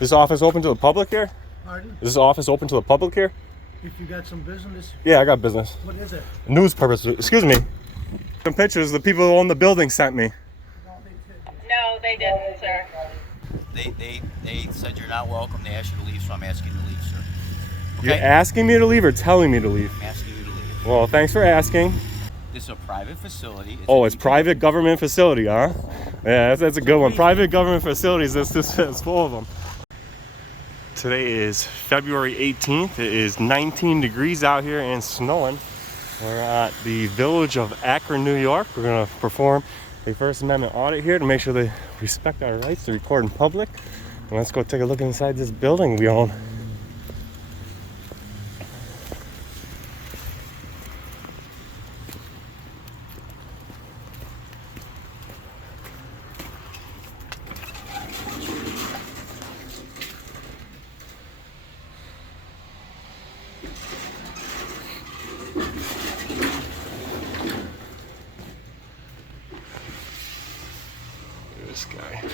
This office open to the public here? Pardon? Is this office open to the public here? If you got some business, Yeah, I got business. what is it? News purpose. Excuse me. Some pictures the people who own the building sent me. No, they didn't, sir. They said you're not welcome. They asked you to leave, so I'm asking you to leave, sir. Okay? You're asking me to leave or telling me to leave? I'm asking you to leave. Well, thanks for asking. This is a private facility. It's private government facility, huh? Yeah, that's a good one. Private government facilities, it's full of them. Today is February 18th. It is 19 degrees out here and snowing. We're at the village of Akron, New York. We're gonna perform a First Amendment audit here to make sure they respect our rights to record in public. And let's go take a look inside this building we own. This guy.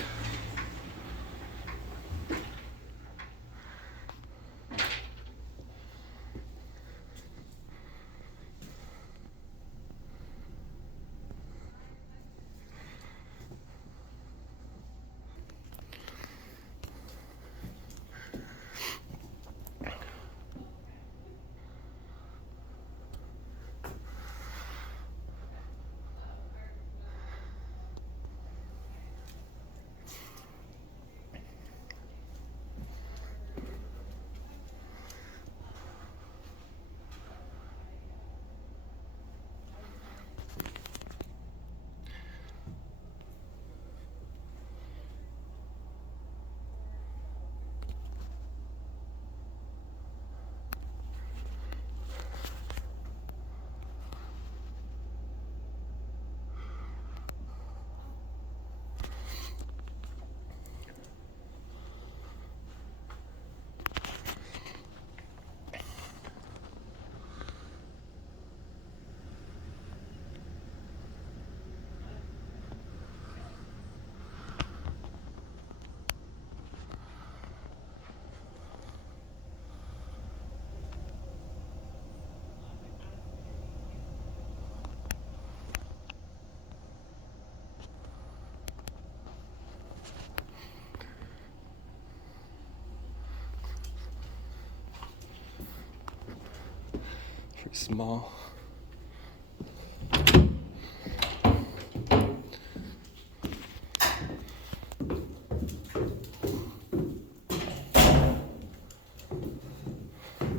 Pretty small.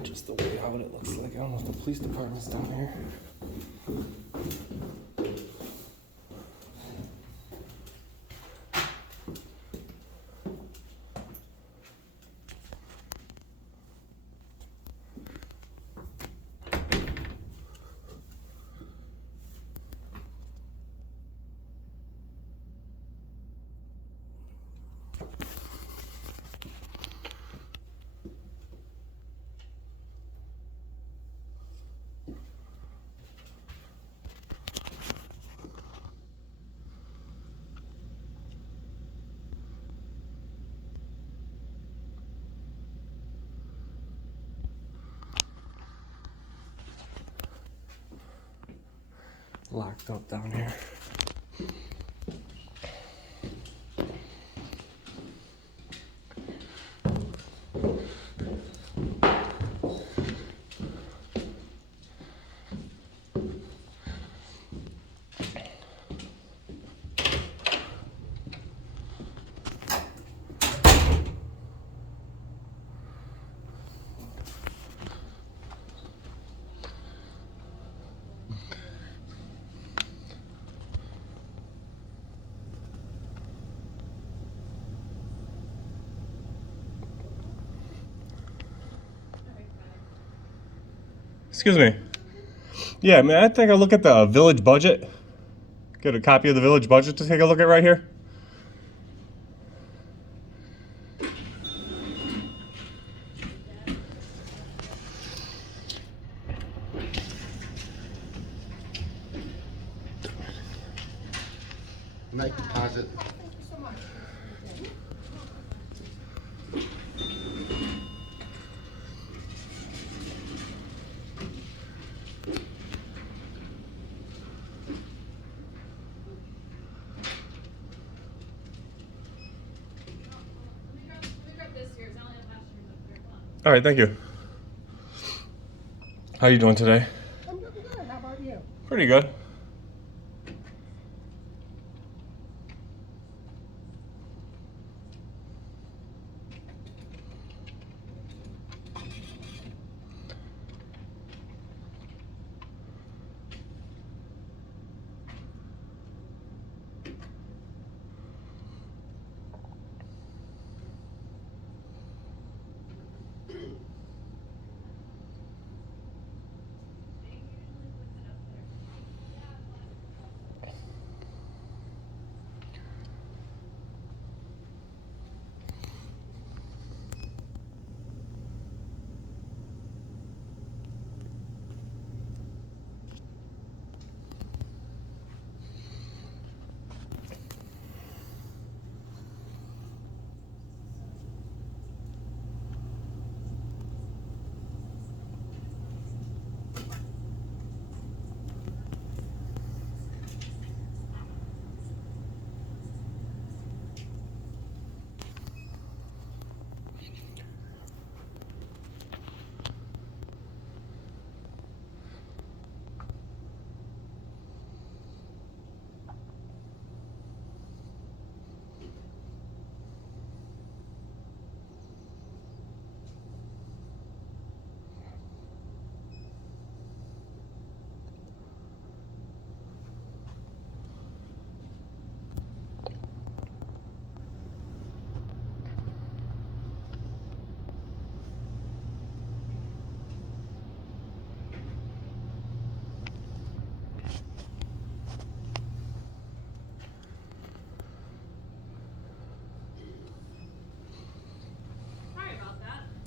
Just the way out it looks like. I don't know if the police department's down here. Locked up down here. Excuse me. Yeah, may I take a look at the village budget? Get a copy of the village budget to take a look at right here? Night deposit. All right, thank you. How you doing today? I'm doing good. How about you? Pretty good.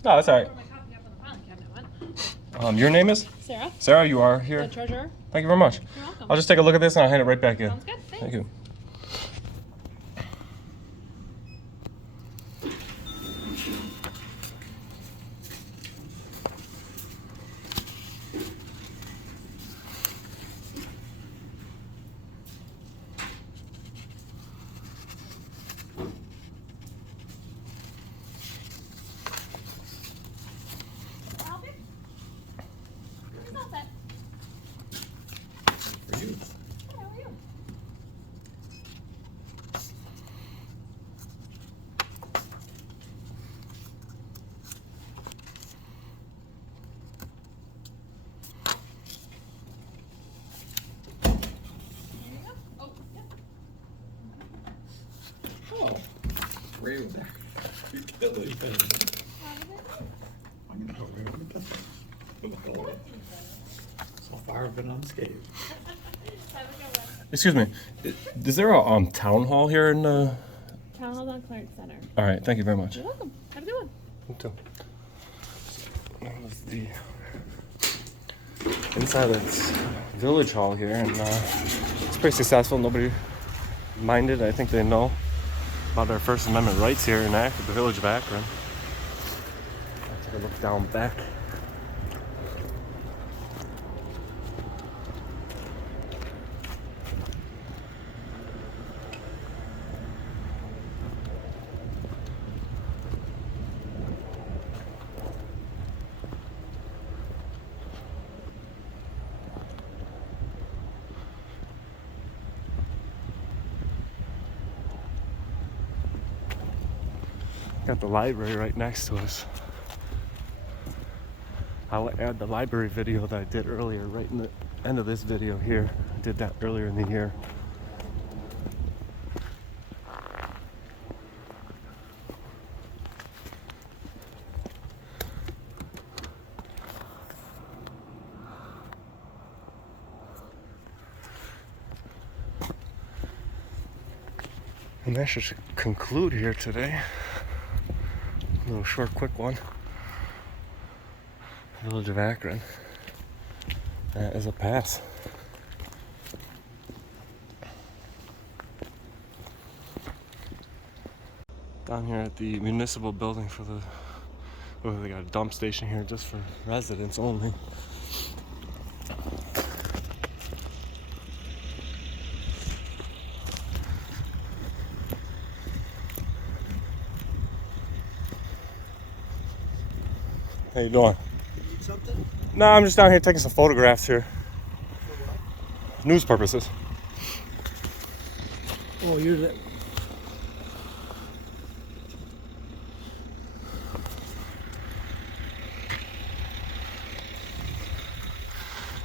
No, that's all right. Your name is? Sarah, Sarah, you are here. the treasurer. Thank you very much. You're welcome. I'll just take a look at this and I'll hand it right back in. Sounds good. Thanks. Thank you. He's all set. For you. Hey, how are you? There you go. Oh, yep. Oh, Ray was there. Billy. I'm gonna help Ray with the pistol. So far, I've been unscathed. Have a good one. Excuse me. Is there a town hall here in Town Hall on Clarence Center. All right, thank you very much. You're welcome. Have a good one. Me too. That was the inside of this village hall here, and it's pretty successful. Nobody minded. I think they know about our First Amendment rights here in the village of Akron. I'll take a look down back. Got the library right next to us. I'll add the library video that I did earlier right in the end of this video here. I did that earlier in the year. And that should conclude here today. A little short, quick one. Village of Akron. That is a pass. Down here at the municipal building for the, oh, they got a dump station here just for residents only. How you doing? Need something? No, I'm just down here taking some photographs here. News purposes. Oh, you're the...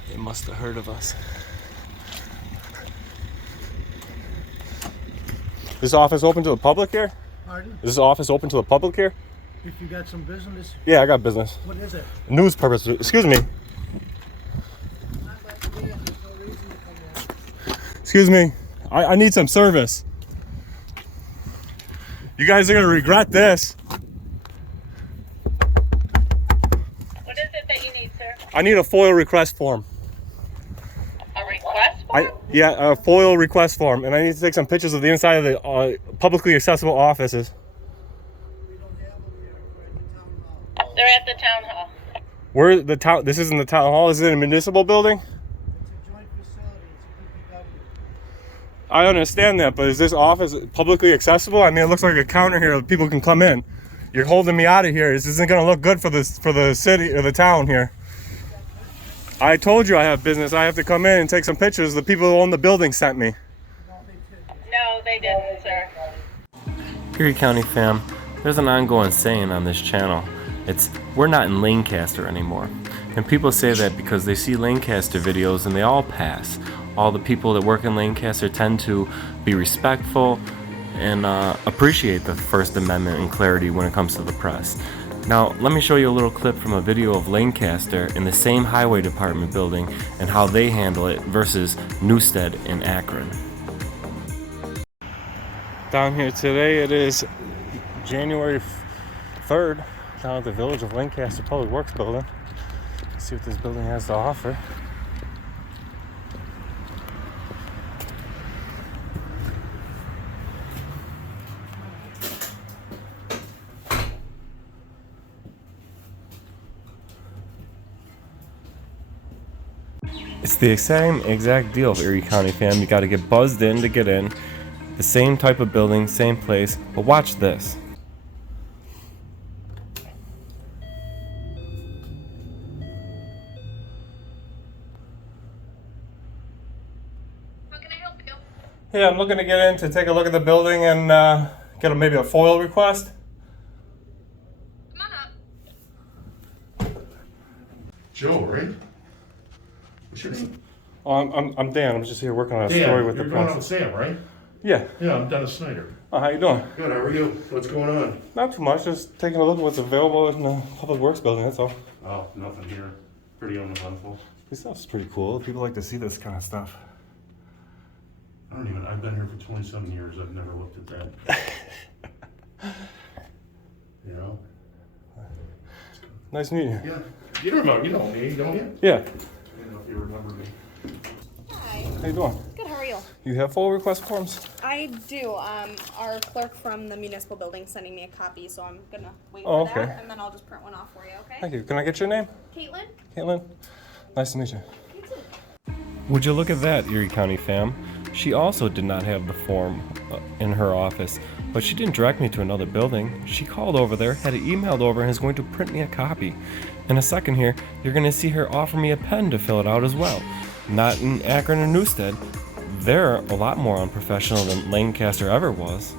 They must have heard of us. Is this office open to the public here? Pardon? Is this office open to the public here? If you got some business, Yeah, I got business. what is it? News purposes. Excuse me. Not like that, there's no reason to come in. Excuse me. I need some service. You guys are gonna regret this. What is it that you need, sir? I need a FOIL request form. A request form? Yeah, a FOIL request form, and I need to take some pictures of the inside of the publicly accessible offices. We don't have them here. We're at the town hall. They're at the town hall. Where the town? This isn't the town hall. Is it a municipal building? It's a joint facility. It's a DPW. I understand that, but is this office publicly accessible? I mean, it looks like a counter here that people can come in. You're holding me out of here. This isn't going to look good for the city or the town here. I told you I have business. I have to come in and take some pictures. The people who own the building sent me. No, they didn't, sir. Erie County fam, there's an ongoing saying on this channel. It's, we're not in Lancaster anymore. And people say that because they see Lancaster videos and they all pass. All the people that work in Lancaster tend to be respectful and appreciate the First Amendment and clarity when it comes to the press. Now, let me show you a little clip from a video of Lancaster in the same highway department building and how they handle it versus Newstead in Akron. Down here today, it is January 3rd, down at the Village of Lancaster Public Works building. Let's see what this building has to offer. It's the same exact deal, Erie County fam. You got to get buzzed in to get in. The same type of building, same place. But watch this. How can I help you? Hey, I'm looking to get in to take a look at the building and get maybe a FOIL request. Come on up. Joe, right? What's your name? Oh, I'm Dan. I'm just here working on a Dan, story with the you're going out press. with Sam, right? Yeah. Yeah, I'm Dennis Snyder. Oh, how you doing? Good, how are you? What's going on? Not too much. Just taking a look at what's available in the Public Works building. That's all. Oh, nothing here. Pretty uneventful. This stuff's pretty cool. People like to see this kind of stuff. I've been here for 27 years. I've never looked at that. You know? Nice meeting you. Yeah. You know me, don't you? Yeah. I don't know if you remember me. Hi. How you doing? Good, how are you? You have FOIL request forms? I do. Our clerk from the municipal building sending me a copy, so I'm gonna wait Oh, for okay. that, and then I'll just print one off for you, okay? Thank you. Can I get your name? Caitlin? Caitlin? Nice to meet you. You too. Would you look at that, Erie County fam? She also did not have the form in her office, but she didn't direct me to another building. She called over there, had it emailed over, and is going to print me a copy. In a second here, you're going to see her offer me a pen to fill it out as well. Not in Akron or Newstead. They're a lot more unprofessional than Lancaster ever was.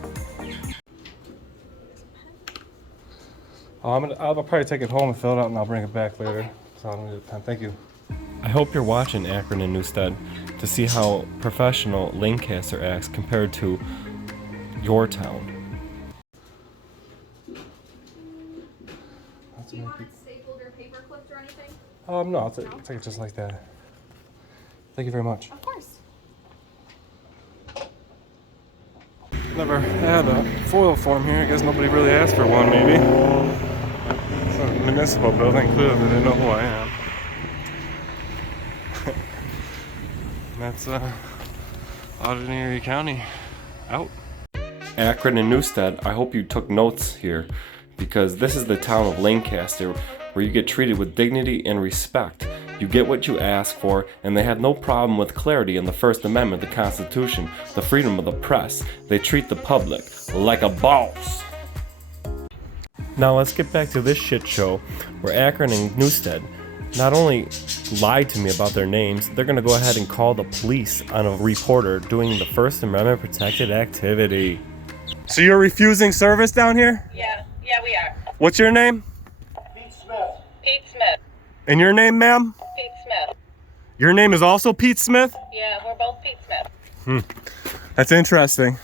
I'll probably take it home and fill it out, and I'll bring it back later. So I'm gonna pen. Thank you. I hope you're watching Akron and Newstead to see how professional Lancaster acts compared to your town. Do you want it stapled or paper clipped or anything? No, I'll take it just like that. Thank you very much. Of course. Never had a FOIL form here. I guess nobody really asked for one, maybe. It's a municipal building. Clearly they didn't know who I am. That's Audit in Erie County. Out. Akron and Newstead, I hope you took notes here, because this is the town of Lancaster where you get treated with dignity and respect. You get what you ask for, and they have no problem with clarity in the First Amendment, the Constitution, the freedom of the press. They treat the public like a boss. Now let's get back to this shit show where Akron and Newstead not only lied to me about their names, they're gonna go ahead and call the police on a reporter doing the First Amendment protected activity. So you're refusing service down here? Yeah, we are. What's your name? Pete Smith. And your name, ma'am? Pete Smith. Your name is also Pete Smith? Yeah, we're both Pete Smith. That's interesting.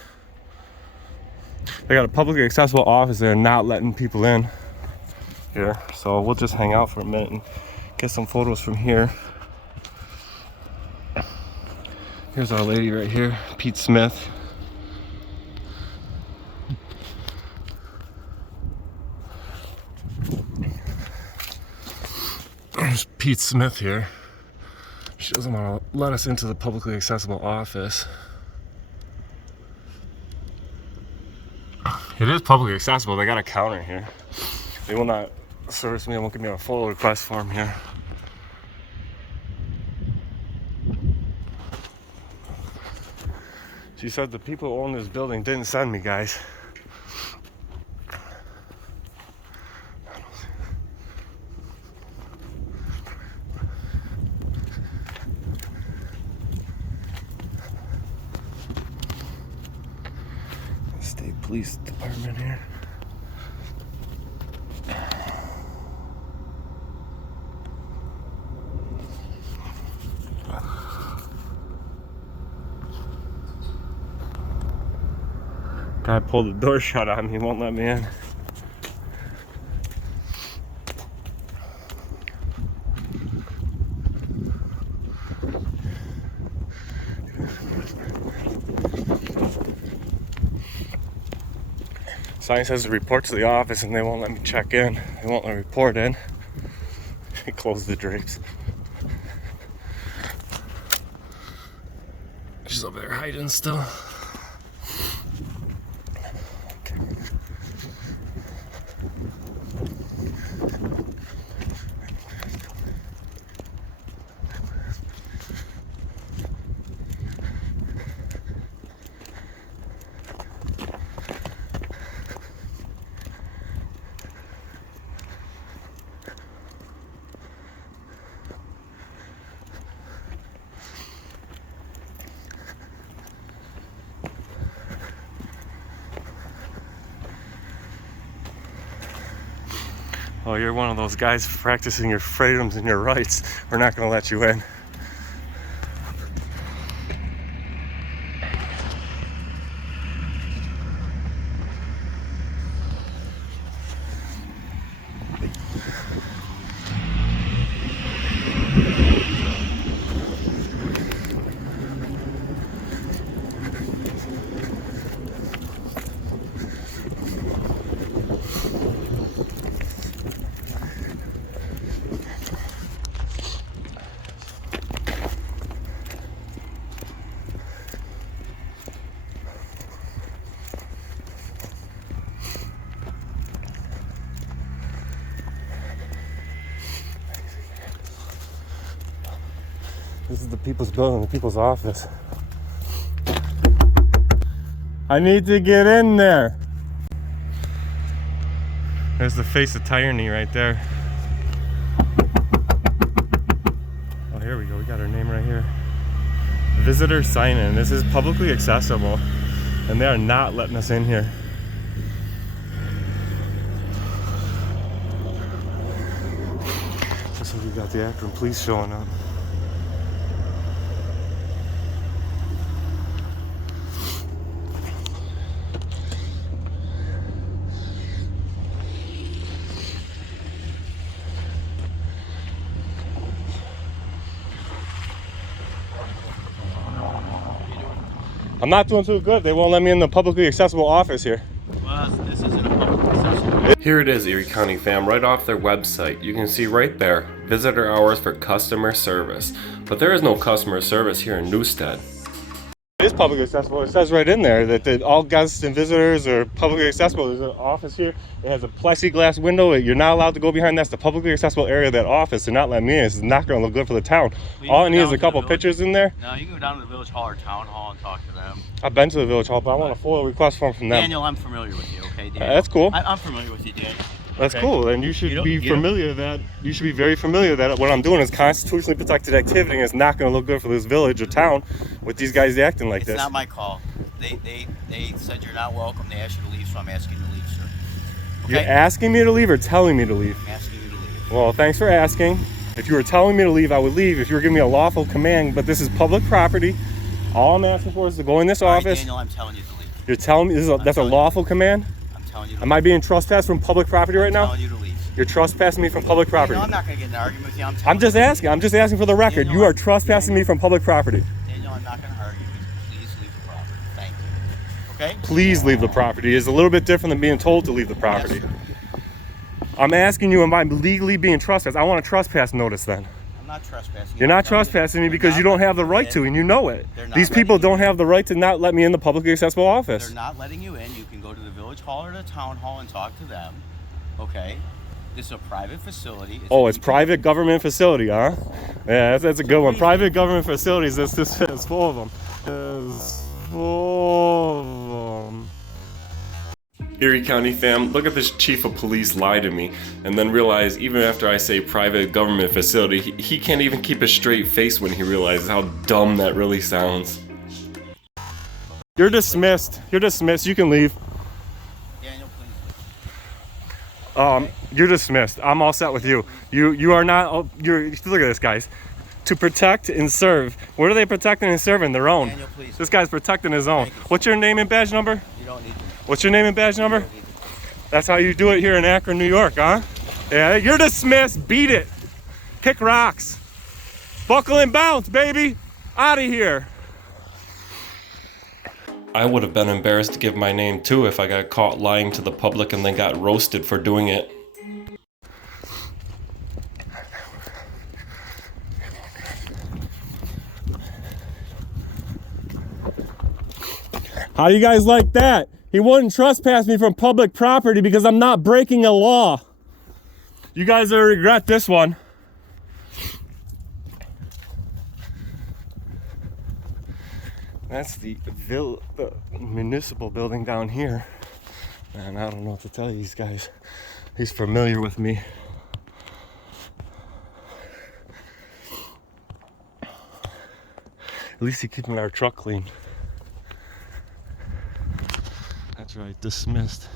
They got a publicly accessible office there, not letting people in here. So we'll just hang out for a minute and get some photos from here. Here's our lady right here, Pete Smith. There's Pete Smith here. She doesn't want to let us into the publicly accessible office. It is publicly accessible. They got a counter here. They will not service me. They won't give me a photo request form here. She said the people who own this building didn't send me, guys. State Police Department here. Guy pulled the door shut on me, won't let me in. Sign says to report to the office and they won't let me check in. They won't let me report in. He closed the drapes. She's over there hiding still. Oh, you're one of those guys practicing your freedoms and your rights. We're not going to let you in. This is the people's building, the people's office. I need to get in there. There's the face of tyranny right there. Oh, here we go. We got our name right here. Visitor sign in. This is publicly accessible, and they are not letting us in here. Looks like we got the Akron police showing up. I'm not doing too good. They won't let me in the publicly accessible office here. Well, this isn't a public accessible. Here it is, Erie County fam, right off their website. You can see right there, visitor hours for customer service. But there is no customer service here in Newstead. It is publicly accessible. It says right in there that all guests and visitors are publicly accessible. There's an office here. It has a plexiglass window. You're not allowed to go behind. That's the publicly accessible area of that office. They're not letting me in. This is not going to look good for the town. All I need is a couple pictures in there. No, you can go down to the village hall or town hall and talk to them. I've been to the village hall, but I want a full request form from them. Daniel, I'm familiar with you, okay, Daniel? That's cool. I'm familiar with you, Daniel. That's Okay. cool, and you should be familiar that you should be very familiar that what I'm doing is constitutionally protected activity, and it's not going to look good for this village or town with these guys acting like It's this. not my call. They said you're not welcome. They asked you to leave, so I'm asking you to leave, sir. Okay? You're asking me to leave or telling me to leave? I'm asking you to leave. Well, thanks for asking. If you were telling me to leave, I would leave. If you were giving me a lawful command, but this is public property. All I'm asking for is to go in this All right, office. Daniel, I'm telling you to leave. You're telling me that's a lawful command? I'm telling you to Am I being trespassed from public property right I'm now? telling you to leave. You're trespassing me from public property. Daniel, I'm not going to get in an argument with you. I'm just asking. I'm just asking for the record. Daniel, You are trespassing me from public property. Daniel, I'm not going to argue with you. Please leave the property. Thank you. Okay? Please leave the property. It's a little bit different than being told to leave the property. Yes, sir. I'm asking you, am I legally being trespassed? I want a trespass notice then. I'm not trespassing. You're not trespassing me because you don't have the right to, and you know it. These people don't have the right to not let me in the publicly accessible office. They're not letting you in. You can go to the village hall or the town hall and talk to them. Okay? This is a private facility. It's private government facility, huh? Yeah, that's a good one. Private government facilities, it's full of them. It's full of them. Erie County fam, look at this chief of police lie to me and then realize even after I say private government facility, he can't even keep a straight face when he realizes how dumb that really sounds. You're dismissed. You're dismissed. You can leave. Daniel, please. You're dismissed. I'm all set with you. You are not. Look at this, guys. To protect and serve. What are they protecting and serving? Their own. Daniel, please. This guy's protecting his own. What's your name and badge number? You don't need to. What's your name and badge number? That's how you do it here in Akron, New York, huh? Yeah, you're dismissed. Beat it. Kick rocks. Buckle and bounce, baby. Out of here. I would have been embarrassed to give my name too if I got caught lying to the public and then got roasted for doing it. How do you guys like that? He wouldn't trespass me from public property because I'm not breaking a law. You guys will regret this one. That's the municipal building down here. Man, I don't know what to tell you, these guys. He's familiar with me. At least he's keeping our truck clean. That's right, dismissed.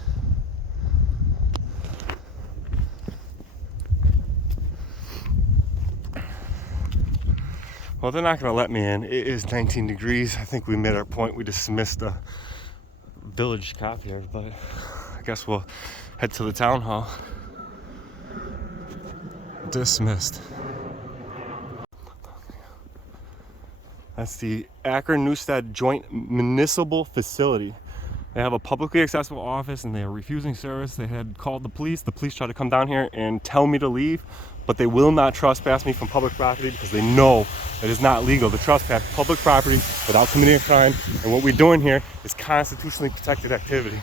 Well, they're not going to let me in. It is 19 degrees. I think we made our point. We dismissed the village cop here, but I guess we'll head to the town hall. Dismissed. That's the Akron Newstead Joint Municipal Facility. They have a publicly accessible office and they are refusing service. They had called the police. The police tried to come down here and tell me to leave, but they will not trespass me from public property because they know it is not legal to trespass public property without committing a crime. And what we're doing here is constitutionally protected activity.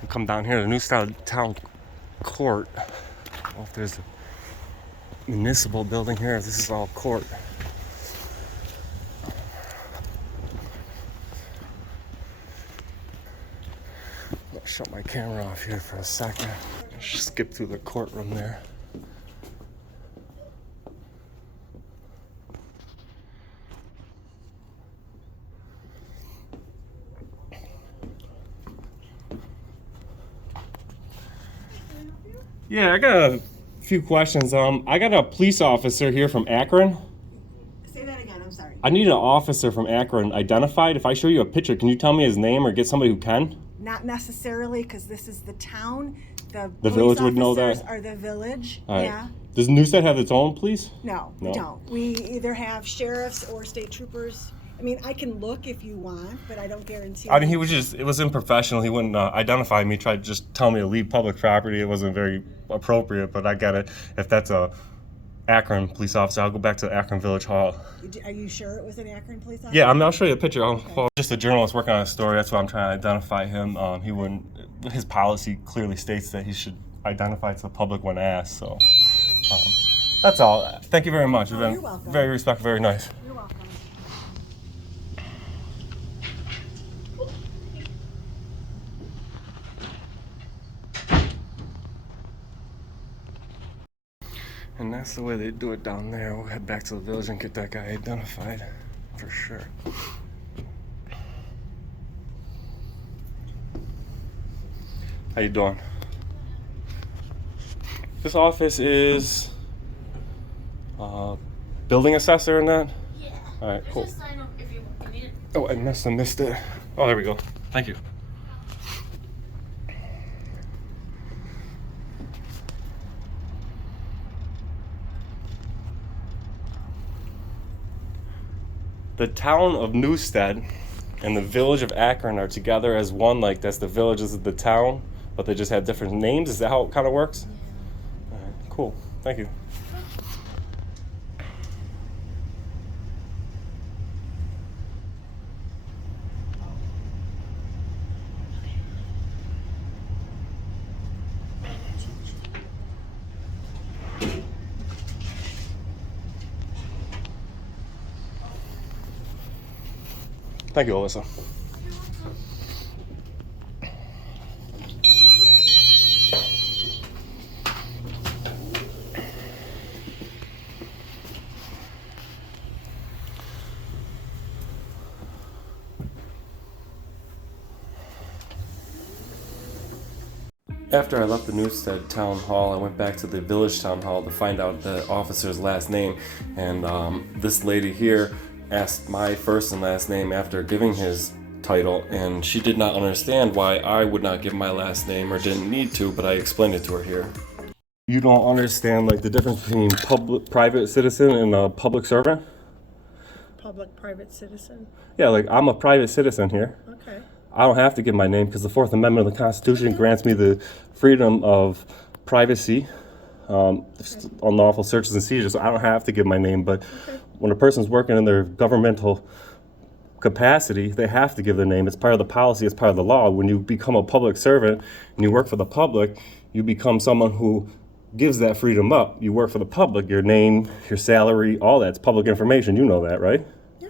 We'll come down here to the Newstead Town Court. I don't know if there's a municipal building here. This is all court. I'll shut my camera off here for a second. Just skip through the courtroom there. Yeah, I got a few questions. I got a police officer here from Akron. Say that again, I'm sorry. I need an officer from Akron identified. If I show you a picture, can you tell me his name or get somebody who can? Not necessarily, because this is the town. The village would know that? Are the village, All right. yeah. Does Newstead have its own police? No, we don't. We either have sheriffs or state troopers. I mean, I can look if you want, but I don't guarantee. I mean, it was unprofessional. He wouldn't identify me, tried to just tell me to leave public property. It wasn't very appropriate, but I get it. If that's a Akron police officer, I'll go back to Akron Village Hall. Are you sure it was an Akron police officer? Yeah, I'll show you a picture. Well, just a journalist working on a story. That's why I'm trying to identify him. He wouldn't. His policy clearly states that he should identify to the public when asked. So that's all. Thank you very much. You've been you're welcome. very respectful, very nice. You're welcome. And that's the way they do it down there. We'll head back to the village and get that guy identified for sure. How you doing? This office is building assessor and that? Yeah. All right, cool. Just sign up if you need it. Oh, I must have missed it. Oh, there we go. Thank you. The town of Newstead and the village of Akron are together as one, like that's the villages of the town, but they just have different names. Is that how it kind of works? Yeah. All right, cool. Thank you. Thank you, Alyssa. After I left the Newstead Town Hall, I went back to the Village Town Hall to find out the officer's last name, and this lady here asked my first and last name after giving his title, and she did not understand why I would not give my last name or didn't need to, but I explained it to her here. You don't understand like the difference between private citizen and a public servant? Public-private citizen. Yeah, like I'm a private citizen here. Okay. I don't have to give my name because the Fourth Amendment of the Constitution grants me the freedom of privacy, unlawful searches and seizures. So I don't have to give my name, but when a person's working in their governmental capacity, they have to give their name. It's part of the policy, it's part of the law. When you become a public servant and you work for the public, you become someone who gives that freedom up. You work for the public, your name, your salary, all that's public information. You know that, right? Yeah.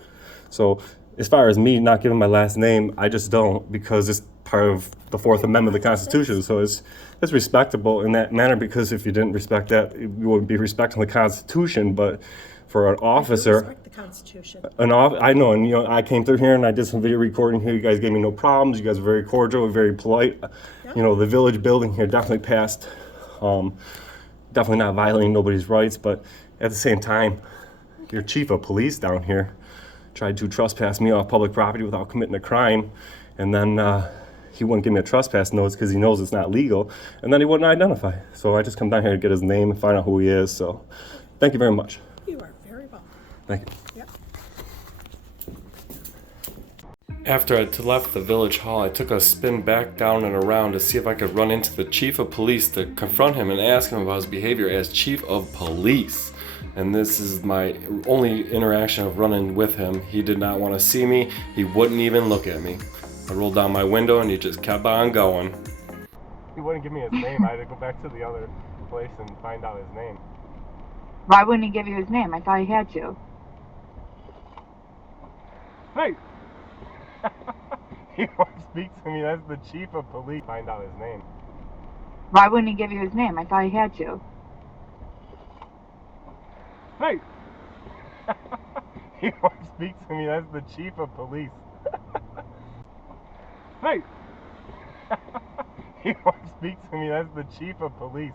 So as far as me not giving my last name, I just don't, because it's part of the Fourth Amendment of the Constitution. So it's respectable in that manner, because if you didn't respect that, you wouldn't be respecting the Constitution. But for an officer, Respect the Constitution. I know, and you know, I came through here and I did some video recording here. You guys gave me no problems. You guys were very cordial, very polite. You know, the village building here definitely passed. Definitely not violating nobody's rights, but at the same time, your chief of police down here tried to trespass me off public property without committing a crime, and then he wouldn't give me a trespass notice because he knows it's not legal, and then he wouldn't identify. So I just come down here to get his name and find out who he is. So thank you very much. You are very welcome. Thank you. Yep. After I left the village hall, I took a spin back down and around to see if I could run into the chief of police to confront him and ask him about his behavior as chief of police. And this is my only interaction of running with him. He did not want to see me. He wouldn't even look at me. I rolled down my window and he just kept on going. He wouldn't give me his name. I had to go back to the other place and find out his name. Why wouldn't he give you his name? I thought he had to. Hey! He won't speak to me. That's the chief of police. Find out his name. Why wouldn't he give you his name? I thought he had to. Hey! He won't speak to me. That's the chief of police. Hey! He won't speak to me. That's the chief of police.